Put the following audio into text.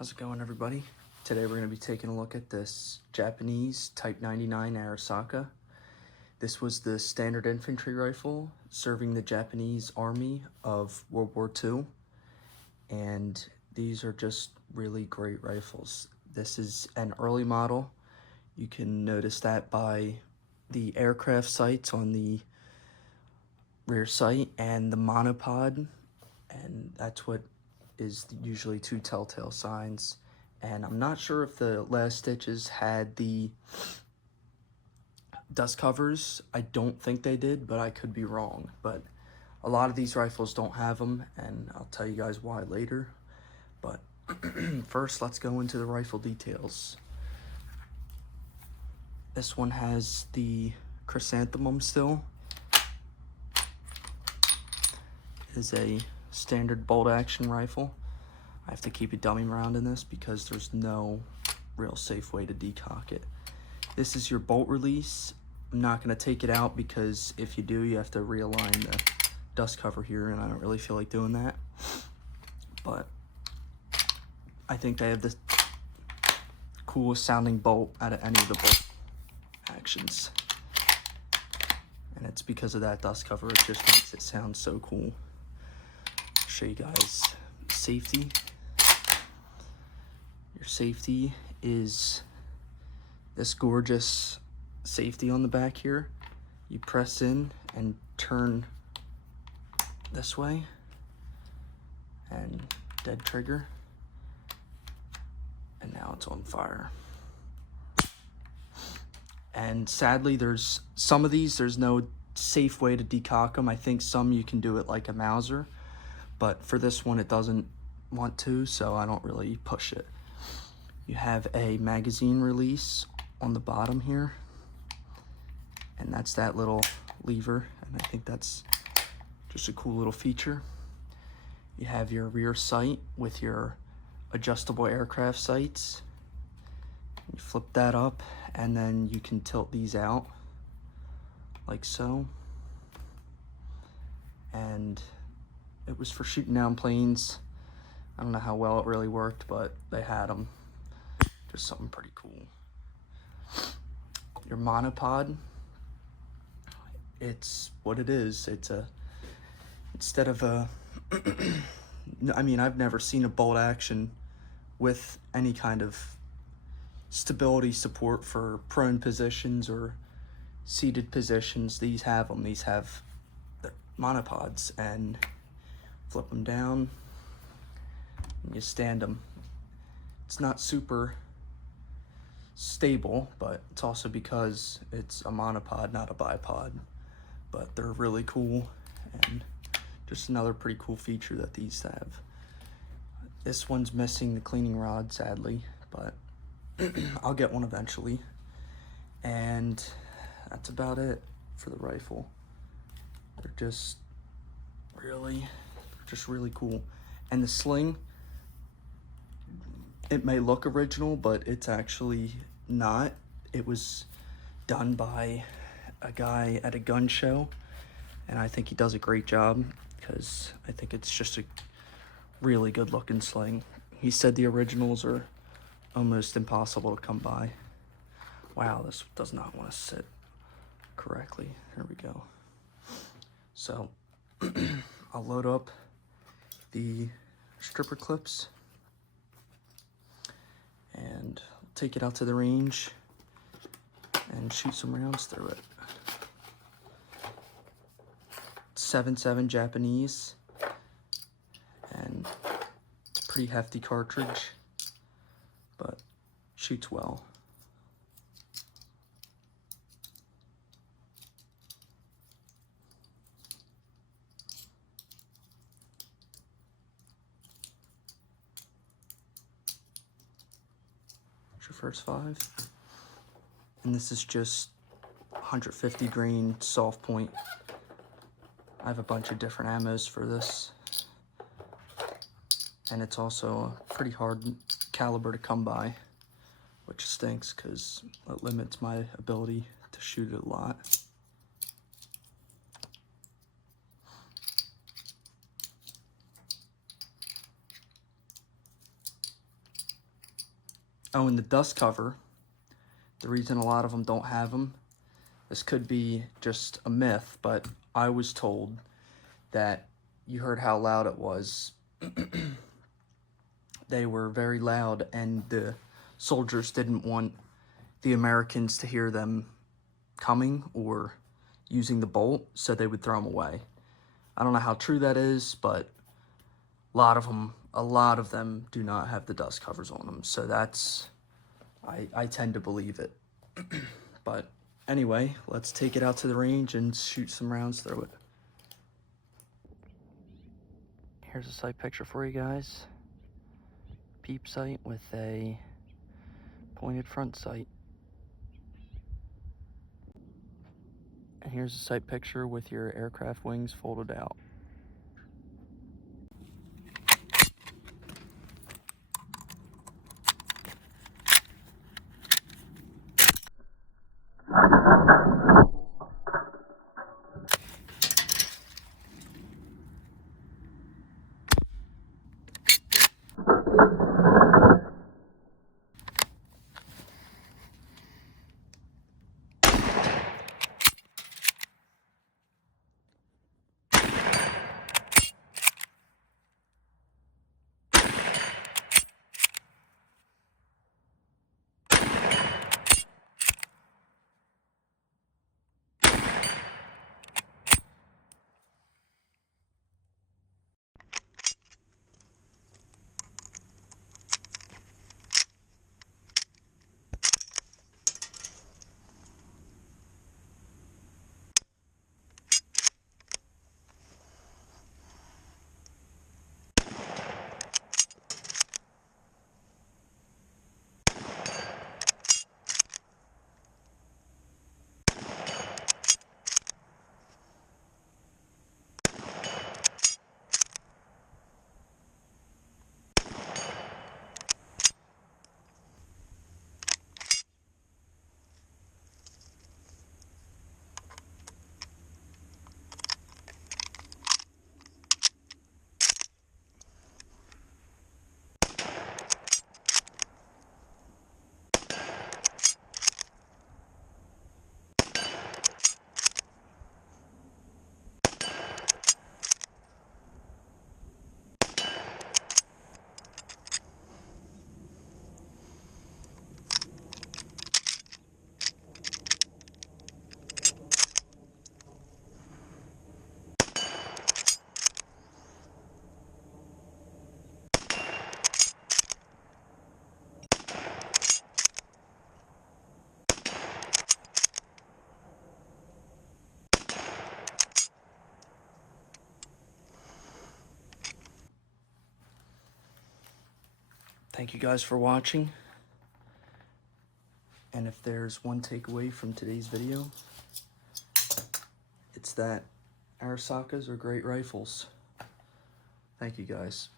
How's it going, everybody? Today we're going to be taking a look at this Japanese Type 99 Arisaka. This was the standard infantry rifle serving the Japanese Army of World War II, and these are just really great rifles. This is an early model. You can notice that by the aircraft sights on the rear sight and the monopod, and that's what is usually two telltale signs. And I'm not sure if the last stitches had the dust covers. I don't think they did, but I could be wrong. But a lot of these rifles don't have them, and I'll tell you guys why later. But first, let's go into the rifle details. This one has the chrysanthemum still. It is a standard bolt action rifle. I have to keep a dummy round in this because there's no real safe way to decock it. This is your bolt release. I'm not going to take it out because if you do, you have to realign the dust cover here, and I don't really feel like doing that. But I think they have the coolest sounding bolt out of any of the bolt actions. And it's because of that dust cover. It just makes it sound so cool. I'll show you guys safety. Your safety is this gorgeous safety on the back here. You press in and turn this way and dead trigger, and now it's on fire. And sadly, there's some of these, there's no safe way to decock them. I think some you can do it like a Mauser, but for this one it doesn't want to, so I don't really push it. You have a magazine release on the bottom here, and that's that little lever, and I think that's just a cool little feature. You have your rear sight with your adjustable aircraft sights. You flip that up, and then you can tilt these out like so. And it was for shooting down planes. I don't know how well it really worked, but they had them. Just something pretty cool. Your monopod, it's what it is. It's a, instead of a, I mean, I've never seen a bolt action with any kind of stability support for prone positions or seated positions. These have them. These have the monopods, and flip them down and you stand them. It's not super stable, but it's also because it's a monopod, not a bipod. But they're really cool, and just another pretty cool feature that these have. This one's missing the cleaning rod, sadly, but I'll get one eventually. And that's about it for the rifle. They're just really cool. And the sling, it may look original, but it's actually not. It was done by a guy at a gun show, and I think he does a great job because I think it's just a really good looking sling. He said the originals are almost impossible to come by. Wow, this does not want to sit correctly. Here we go. So I'll load up the stripper clips and take it out to the range and shoot some rounds through it. 7.7 Japanese, and it's a pretty hefty cartridge, but shoots well. Your first 5, and this is just 150 grain soft point. I have a bunch of different ammos for this, and it's also a pretty hard caliber to come by, which stinks because it limits my ability to shoot it a lot. Oh, and the dust cover, the reason a lot of them don't have them, this could be just a myth, but I was told that you heard how loud it was. They were very loud, and the soldiers didn't want the Americans to hear them coming or using the bolt, so they would throw them away. I don't know how true that is, but a lot of them do not have the dust covers on them, so that's, I tend to believe it. But anyway, let's take it out to the range and shoot some rounds through it. Here's a sight picture for you guys. Peep sight with a pointed front sight. And here's a sight picture with your aircraft wings folded out. Thank you guys for watching. And if there's one takeaway from today's video, it's that Arisakas are great rifles. Thank you guys.